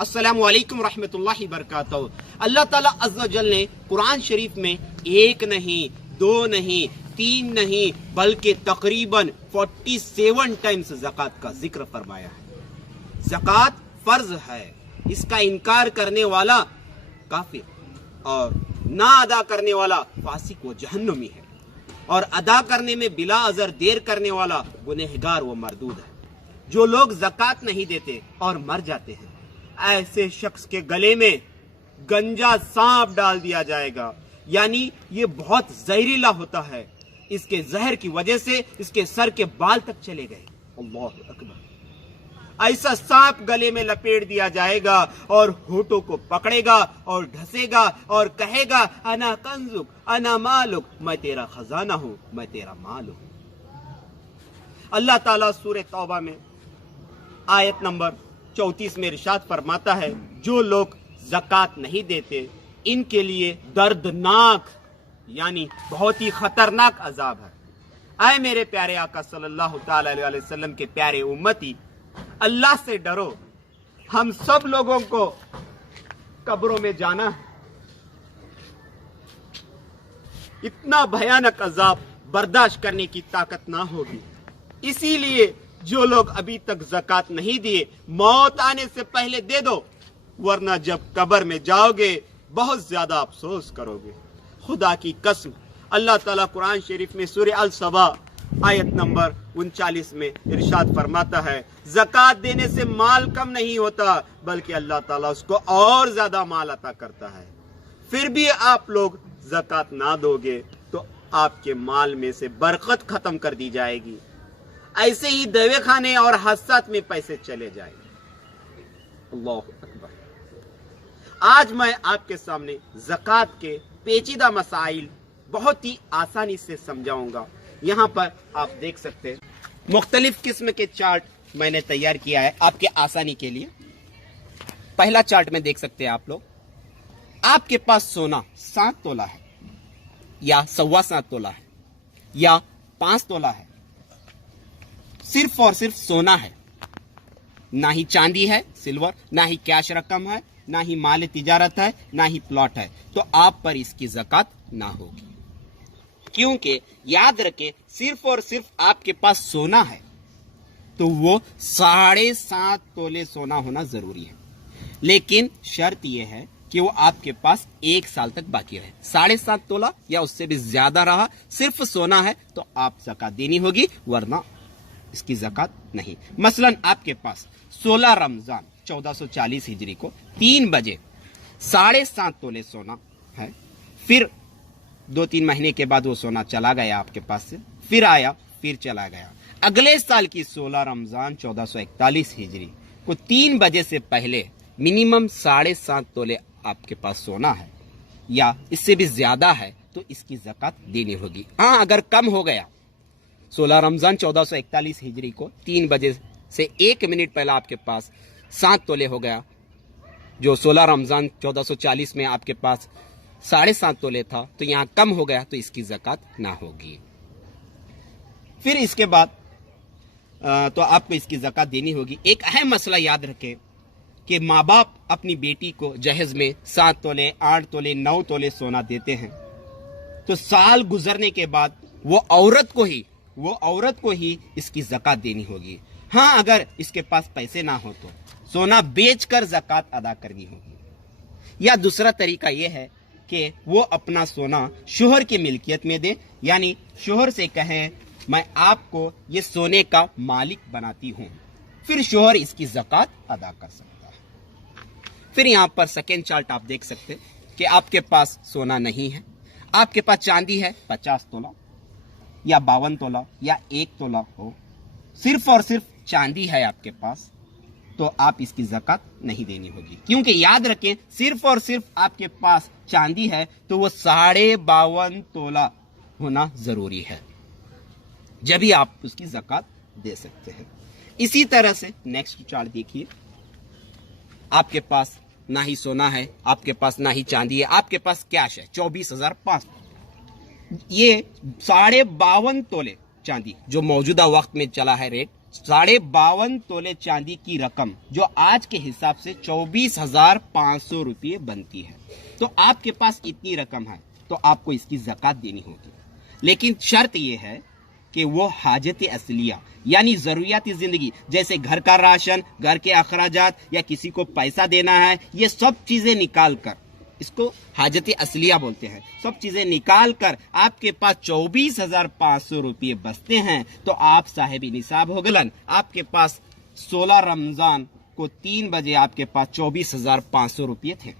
अस्सलामु अलैकुम रहमतुल्लाहि बरकातहू। अल्लाह ताला अज़्ज़ व जल ने कुरान शरीफ में एक नहीं, दो नहीं, तीन नहीं, बल्कि तकरीबन 47 टाइम्स ज़कात का जिक्र फरमाया है। ज़कात फर्ज है, इसका इनकार करने वाला काफिर और ना अदा करने वाला फासिक व जहन्नमी है, और अदा करने में बिला अज़र देर करने वाला गुनहगार व मरदूद है। जो लोग ज़कात नहीं देते और मर जाते हैं, ऐसे शख्स के गले में गंजा सांप डाल दिया जाएगा। यानी ये बहुत जहरीला होता है, इसके जहर की वजह से इसके सर के बाल तक चले गए। अल्लाह अकबर। ऐसा सांप गले में लपेट दिया जाएगा और होठों को पकड़ेगा और ढसेगा और कहेगा, अना कंजुक अना मालुक, मैं तेरा खजाना हूं, मैं तेरा माल हूं। अल्लाह ताला सूरह तौबा में आयत नंबर 34 में इरशाद फरमाता है, जो लोग ज़कात नहीं देते इनके लिए दर्दनाक यानी बहुत ही खतरनाक अजाब है। आए मेरे प्यारे आका सल्लल्लाहु ताला अलैहि वसल्लम के प्यारे उम्मती, अल्लाह से डरो। हम सब लोगों को कब्रों में जाना है। इतना भयानक अजाब बर्दाश्त करने की ताकत ना होगी। इसीलिए जो लोग अभी तक ज़कात नहीं दिए, मौत आने से पहले दे दो, वरना जब कब्र में जाओगे बहुत ज्यादा अफसोस करोगे। खुदा की कसम, अल्लाह ताला कुरान शरीफ में सूरह अल सबा आयत नंबर 39 में इरशाद फरमाता है, ज़कात देने से माल कम नहीं होता, बल्कि अल्लाह ताला उसको और ज्यादा माल अता करता है। फिर भी आप लोग ज़कात ना दोगे तो आपके माल में से बरकत खत्म कर दी जाएगी। ऐसे ही दवे खाने और हादसात में पैसे चले जाएंगे। अल्लाह अकबर। आज मैं आपके सामने ज़कात के पेचीदा मसाइल बहुत ही आसानी से समझाऊंगा। यहाँ पर आप देख सकते हैं मुख्तलिफ किस्म के चार्ट मैंने तैयार किया है आपके आसानी के लिए। पहला चार्ट में देख सकते हैं आप लोग, आपके पास सोना 7 तोला है या 7.25 तोला है या 5 तोला है, सिर्फ और सिर्फ सोना है, ना ही चांदी है सिल्वर, ना ही कैश रकम है, ना ही माल तिजारत है, ना ही प्लॉट है, तो आप पर इसकी ज़कात ना होगी। क्योंकि याद रखें, सिर्फ और सिर्फ आपके पास सोना है तो वो 7.5 तोले सोना होना जरूरी है, लेकिन शर्त यह है कि वो आपके पास 1 साल तक बाकी रहे। 7.5 तोला या उससे भी ज्यादा रहा, सिर्फ सोना है तो आप ज़कात देनी होगी, वरना इसकी ज़कात नहीं। मसलन आपके पास 16 रमजान 1440 हिजरी को 3 बजे 7.5 तोले सोना है, फिर 2-3 महीने के बाद वो सोना चला गया आपके पास से, फिर आया, फिर चला गया। अगले साल की 16 रमजान 1441 हिजरी को 3 बजे से पहले मिनिमम 7.5 तोले आपके पास सोना है या इससे भी ज्यादा है तो इसकी ज़कात देनी होगी। हाँ, अगर कम हो गया, 16 रमजान 1441 हिजरी को 3 बजे से 1 मिनट पहले आपके पास 7 तोले हो गया, जो 16 रमजान 1440 में आपके पास 7.5 तोले था, तो यहाँ कम हो गया तो इसकी ज़कात ना होगी। फिर इसके बाद तो आपको इसकी ज़कात देनी होगी। एक अहम मसला याद रखें कि माँ बाप अपनी बेटी को जहेज में 7 तोले 8 तोले 9 तोले सोना देते हैं, तो साल गुजरने के बाद वो औरत को ही इसकी ज़कात देनी होगी। हाँ, अगर इसके पास पैसे ना हो तो सोना बेचकर ज़कात अदा करनी होगी। या दूसरा तरीका यह है कि वो अपना सोना शोहर की मिल्कियत में दे, यानी शोहर से कहें, मैं आपको ये सोने का मालिक बनाती हूं, फिर शोहर इसकी ज़कात अदा कर सकता है। फिर यहाँ पर सेकेंड चार्ट आप देख सकते हैं कि आपके पास सोना नहीं है, आपके पास चांदी है 50 तोला या 52 तोला या 1 तोला हो, सिर्फ और सिर्फ चांदी है आपके पास, तो आप इसकी ज़कात नहीं देनी होगी। क्योंकि याद रखें, सिर्फ और सिर्फ आपके पास चांदी है तो वो 52.5 तोला होना जरूरी है, जब ही आप उसकी ज़कात दे सकते हैं। इसी तरह से नेक्स्ट चार्ट देखिए, आपके पास ना ही सोना है, आपके पास ना ही चांदी है, आपके पास कैश है 24,500। ये 52.5 तोले चांदी जो मौजूदा वक्त में चला है रेट 52.5 तोले चांदी की रकम जो आज के हिसाब से 24,500 रुपये बनती है, तो आपके पास इतनी रकम है तो आपको इसकी ज़कात देनी होगी। लेकिन शर्त यह है कि वो हाजत असलिया यानी ज़रूरियाती ज़िंदगी, जैसे घर का राशन, घर के अखराजात या किसी को पैसा देना है, ये सब चीज़ें निकाल कर, इसको हाजत असलिया बोलते हैं, सब चीज़ें निकाल कर आपके पास 24,500 रुपये बचते हैं तो आप साहिब निसाब हो गलन। आपके पास 16 रमज़ान को 3 बजे आपके पास 24,500 रुपये थे।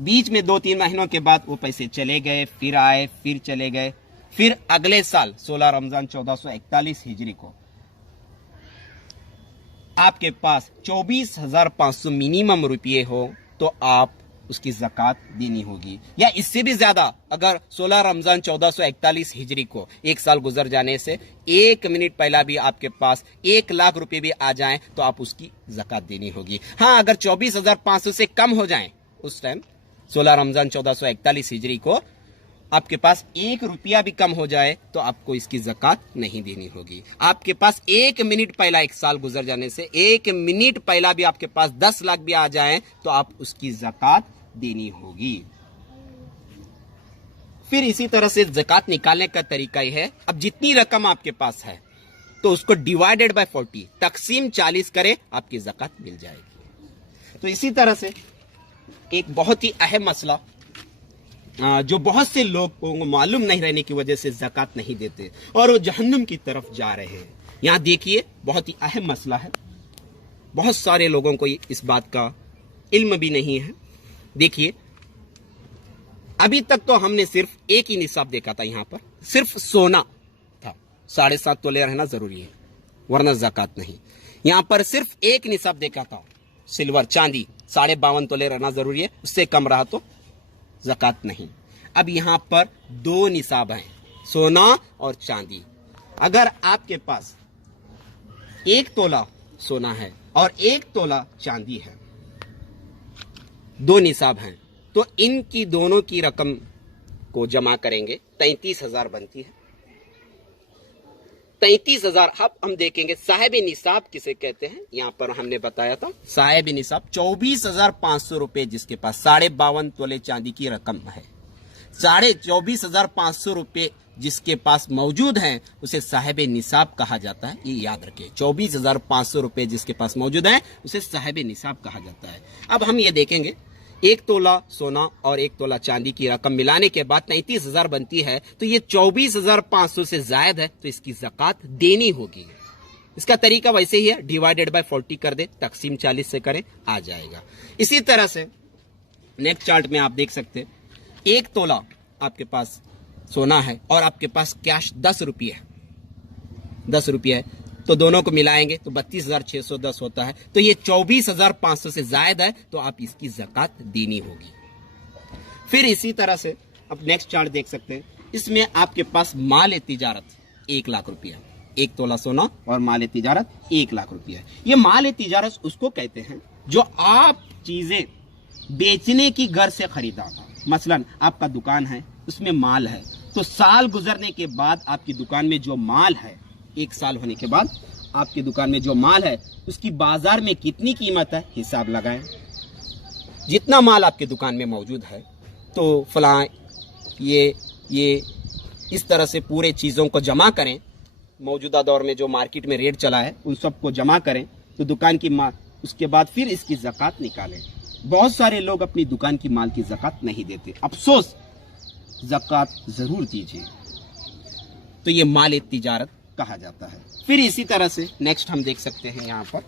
बीच में 2-3 महीनों के बाद वो पैसे चले गए, फिर आए, फिर चले गए। फिर अगले साल 16 रमज़ान 1441 हिजरी को आपके पास 24,500 मिनिमम रुपये हो तो आप उसकी ज़कात देनी होगी, या इससे भी ज्यादा। अगर 16 रमज़ान 1441 हिजरी को एक साल गुजर जाने से 1 मिनट पहला भी आपके पास 1 लाख रुपए भी आ जाएं तो आप उसकी ज़कात देनी होगी। हाँ, अगर 24,500 से कम हो जाएं उस टाइम 16 रमज़ान 1441 हिजरी को आपके पास 1 रुपया भी कम हो जाए तो आपको इसकी ज़कात नहीं देनी होगी। आपके पास 1 मिनट पहला, एक साल गुजर जाने से 1 मिनट पहला भी आपके पास 10 लाख भी आ जाए तो आप उसकी ज़कात देनी होगी। फिर इसी तरह से ज़कात निकालने का तरीका यह है, अब जितनी रकम आपके पास है तो उसको डिवाइडेड बाय 40 तकसीम 40 करें, आपकी ज़कात मिल जाएगी। तो इसी तरह से एक बहुत ही अहम मसला जो बहुत से लोगों को मालूम नहीं रहने की वजह से ज़कात नहीं देते और वो जहन्नुम की तरफ जा रहे हैं। यहाँ देखिए, बहुत ही अहम मसला है, बहुत सारे लोगों को इस बात का इल्म भी नहीं है। देखिए, अभी तक तो हमने सिर्फ एक ही निसाब देखा था, यहाँ पर सिर्फ सोना था, 7.5 तोले रहना जरूरी है वरना ज़कात नहीं। यहाँ पर सिर्फ एक निसाब देखा था, सिल्वर चांदी 52.5 तोले रहना जरूरी है, उससे कम रहा तो ज़कात नहीं। अब यहाँ पर 2 निसाब हैं, सोना और चांदी। अगर आपके पास 1 तोला सोना है और 1 तोला चांदी है, 2 निसाब हैं, तो इनकी दोनों की रकम को जमा करेंगे 33,000 बनती है। 33,000। अब हम देखेंगे साहिब निसाब किसे कहते हैं। यहाँ पर हमने बताया था साहिब निसाब 24,500 रुपए जिसके पास 52.5 तोले चांदी की रकम है, 24,500 रुपए जिसके पास मौजूद हैं उसे साहिब निसाब कहा जाता है। ये याद रखें, 24,500 रुपए जिसके पास मौजूद हैं उसे साहिब निसाब कहा जाता है। अब हम ये देखेंगे, 1 तोला सोना और 1 तोला चांदी की रकम मिलाने के बाद 33,000 बनती है, तो ये 24,500 से जायद है तो इसकी ज़कात देनी होगी। इसका तरीका वैसे ही है, डिवाइडेड बाय 40 कर दे, तकसीम 40 से करें, आ जाएगा। इसी तरह से नेक्स्ट चार्ट में आप देख सकते हैं, 1 तोला आपके पास सोना है और आपके पास कैश 10 रुपये है, 10 रुपये है, तो दोनों को मिलाएंगे तो 32,610 होता है। तो ये 24,500 से जायद है तो आप इसकी ज़कात देनी होगी। फिर इसी तरह से अब नेक्स्ट चार्ट देख सकते हैं, इसमें आपके पास माल तिजारत 1 लाख रुपया, 1 तोला सोना और माल तिजारत 1 लाख रुपया। ये माल तिजारत उसको कहते हैं जो आप चीजें बेचने की घर से खरीदा था। मसलन आपका दुकान है, उसमें माल है, तो साल गुजरने के बाद आपकी दुकान में जो माल है, 1 साल होने के बाद आपकी दुकान में जो माल है उसकी बाजार में कितनी कीमत है हिसाब लगाएं। जितना माल आपके दुकान में मौजूद है तो फलां ये इस तरह से पूरे चीज़ों को जमा करें, मौजूदा दौर में जो मार्केट में रेट चला है उन सबको जमा करें तो दुकान की माल, उसके बाद फिर इसकी ज़कात निकालें। बहुत सारे लोग अपनी दुकान की माल की ज़कात नहीं देते, अफसोस, ज़कात ज़रूर दीजिए। तो ये माल तिजारत कहा जाता है। फिर इसी तरह से नेक्स्ट हम देख सकते हैं, यहाँ पर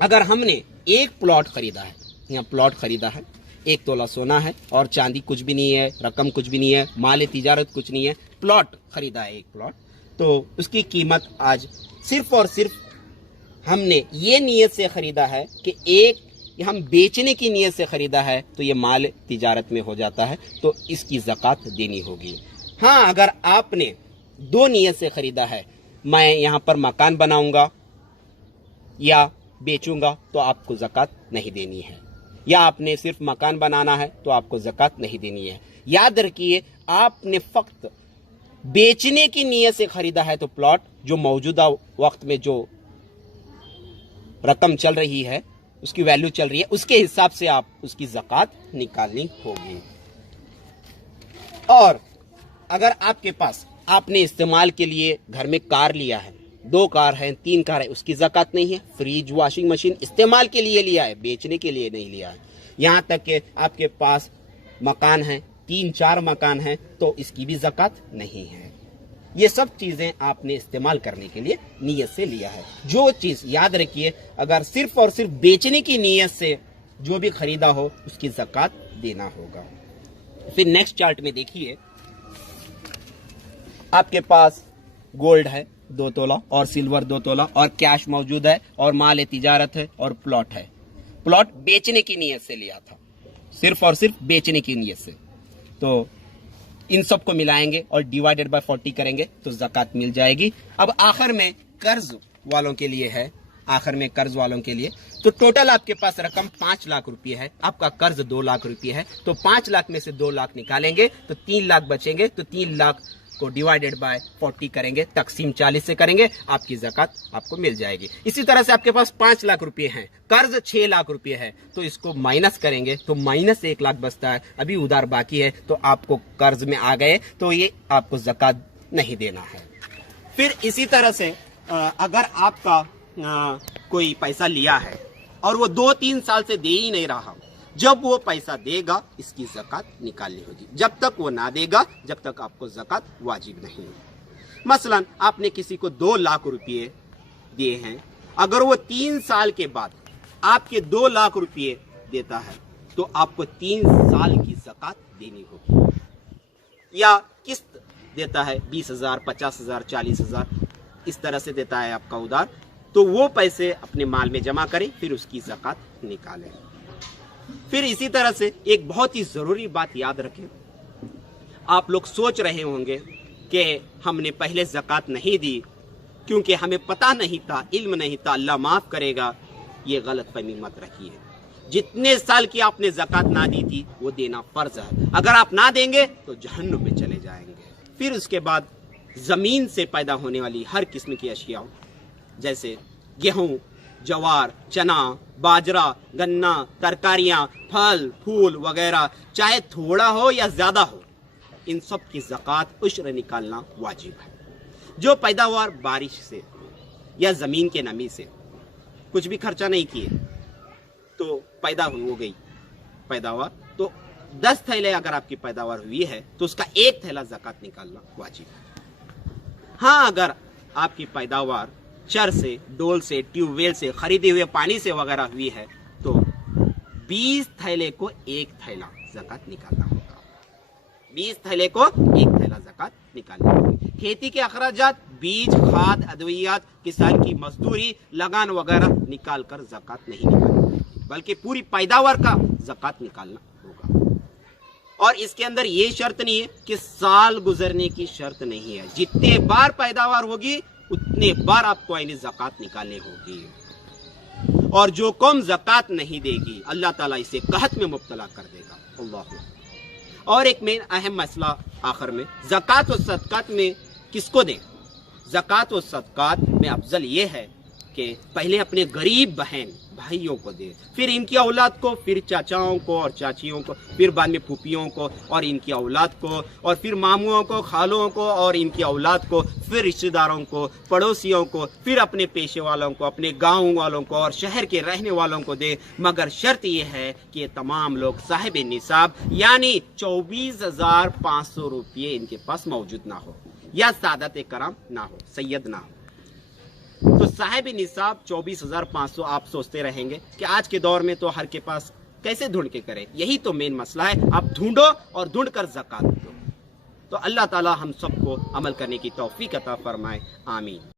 अगर हमने एक प्लॉट खरीदा है, यहाँ प्लॉट खरीदा है, 1 तोला सोना है और चांदी कुछ भी नहीं है, रकम कुछ भी नहीं है, माल तिजारत कुछ नहीं है, प्लॉट खरीदा है 1 प्लॉट, तो उसकी कीमत आज सिर्फ और सिर्फ हमने ये नीयत से खरीदा है कि एक हम बेचने की नीयत से खरीदा है तो ये माल तिजारत में हो जाता है, तो इसकी ज़कात देनी होगी। हाँ, अगर आपने 2 नीयत से खरीदा है, मैं यहाँ पर मकान बनाऊंगा या बेचूंगा, तो आपको ज़कात नहीं देनी है, या आपने सिर्फ मकान बनाना है तो आपको ज़कात नहीं देनी है। याद रखिए, आपने फक्त बेचने की नीयत से खरीदा है तो प्लॉट जो मौजूदा वक्त में जो रकम चल रही है, उसकी वैल्यू चल रही है, उसके हिसाब से आप उसकी ज़कात निकालनी होगी। और अगर आपके पास आपने इस्तेमाल के लिए घर में कार लिया है, 2 कार है, 3 कार है, उसकी ज़कात नहीं है। फ्रिज, वॉशिंग मशीन इस्तेमाल के लिए लिया है, बेचने के लिए नहीं लिया है। यहाँ तक कि आपके पास मकान है, 3-4 मकान है, तो इसकी भी ज़कात नहीं है। ये सब चीज़ें आपने इस्तेमाल करने के लिए नीयत से लिया है। जो चीज़ याद रखिए, अगर सिर्फ और सिर्फ बेचने की नीयत से जो भी खरीदा हो उसकी ज़कात देना होगा। फिर नेक्स्ट चार्ट में देखिए, आपके पास गोल्ड है 2 तोला और सिल्वर 2 तोला और कैश मौजूद है और माल तिजारत है और प्लॉट है। प्लॉट बेचने की नीयत से लिया था, सिर्फ और सिर्फ बेचने की नीयत से। तो इन सब को मिलाएंगे और डिवाइडेड बाय 40 करेंगे तो ज़कात मिल जाएगी। अब आखिर में कर्ज वालों के लिए है, आखिर में कर्ज वालों के लिए तो टोटल आपके पास रकम 5 लाख रुपए है, आपका कर्ज 2 लाख रुपए है। तो 5 लाख में से 2 लाख निकालेंगे तो 3 लाख बचेंगे। तो 3 लाख को डिवाइडेड बाय 40 करेंगे, तकसीम 40 से करेंगे, आपकी ज़कात आपको मिल जाएगी। इसी तरह से आपके पास 5 लाख रुपए हैं, कर्ज 6 लाख रुपए है, तो इसको माइनस करेंगे तो माइनस 1 लाख बचता है, अभी उधार बाकी है, तो आपको कर्ज में आ गए तो ये आपको ज़कात नहीं देना है। फिर इसी तरह से अगर आपका कोई पैसा लिया है और वो 2-3 साल से दे ही नहीं रहा, जब वो पैसा देगा इसकी ज़कात निकालनी होगी। जब तक वो ना देगा जब तक आपको ज़कात वाजिब नहीं है। मसलन आपने किसी को 2 लाख रुपये दिए हैं, अगर वो 3 साल के बाद आपके 2 लाख रुपये देता है तो आपको 3 साल की ज़कात देनी होगी। या किस्त देता है 20,000, 50,000, 40,000, इस तरह से देता है आपका उधार, तो वो पैसे अपने माल में जमा करें, फिर उसकी ज़कात निकालें। फिर इसी तरह से एक बहुत ही ज़रूरी बात याद रखें, आप लोग सोच रहे होंगे कि हमने पहले ज़कात नहीं दी क्योंकि हमें पता नहीं था, इल्म नहीं था, अल्लाह माफ़ करेगा। ये गलत फहमी मत रखिए। जितने साल की आपने ज़कात ना दी थी वो देना फ़र्ज है, अगर आप ना देंगे तो जहन्नुम में चले जाएंगे। फिर उसके बाद ज़मीन से पैदा होने वाली हर किस्म की अशिया जैसे गेहूँ, जवार, चना, बाजरा, गन्ना, तरकारियाँ, फल फूल वगैरह, चाहे थोड़ा हो या ज़्यादा हो, इन सब की ज़कात उश्र निकालना वाजिब है। जो पैदावार बारिश से या ज़मीन के नमी से कुछ भी खर्चा नहीं किए तो पैदा हो गई पैदावार, तो 10 थैले अगर आपकी पैदावार हुई है तो उसका 1 थैला ज़कात निकालना वाजिब है। हाँ, अगर आपकी पैदावार चर से, डोल से, ट्यूबवेल से, खरीदे हुए पानी से वगैरह हुई है तो 20 थैले को 1 थैला ज़कात निकालना होगा। 20 थैले को 1 थैला ज़कात निकालनी होगी। खेती के अखराजात, बीज, खाद, अद्वियात, किसान की मजदूरी, लगान वगैरह निकाल कर ज़कात नहीं निकालनी, बल्कि पूरी पैदावार का ज़कात निकालना होगा। और इसके अंदर ये शर्त नहीं है कि साल गुजरने की शर्त नहीं है, जितने बार पैदावार होगी उतने बार आपको यानी ज़कात निकालनी होगी। और जो कौम ज़कात नहीं देगी अल्लाह ताला इसे कहत में मुब्तला कर देगा। अल्लाह। और एक मेन अहम मसला आखिर में, ज़कात और सदक़ात में किसको दें? ज़कात और सदक़ात में अफजल ये है कि पहले अपने गरीब बहन भाइयों को दे, फिर इनकी औलाद को, फिर चाचाओं को और चाचियों को, फिर बाद में फूफियों को और इनकी औलाद को, और फिर मामुओं को, खालों को और इनकी औलाद को, फिर रिश्तेदारों को, पड़ोसियों को, फिर अपने पेशे वालों को, अपने गाँव वालों को और शहर के रहने वालों को दे। मगर शर्त यह है कि ये तमाम लोग साहिब निसाब यानी 24,500 रुपये इनके पास मौजूद ना हो या सादत कराम ना हो, सैयद ना हो। तो साहिब निसाब 24,500 आप सोचते रहेंगे कि आज के दौर में तो हर के पास कैसे ढूंढ के करें, यही तो मेन मसला है। आप ढूंढो और ढूंढ कर ज़कात दो। तो अल्लाह ताला हम सबको अमल करने की तौफीक अता फरमाए, आमीन।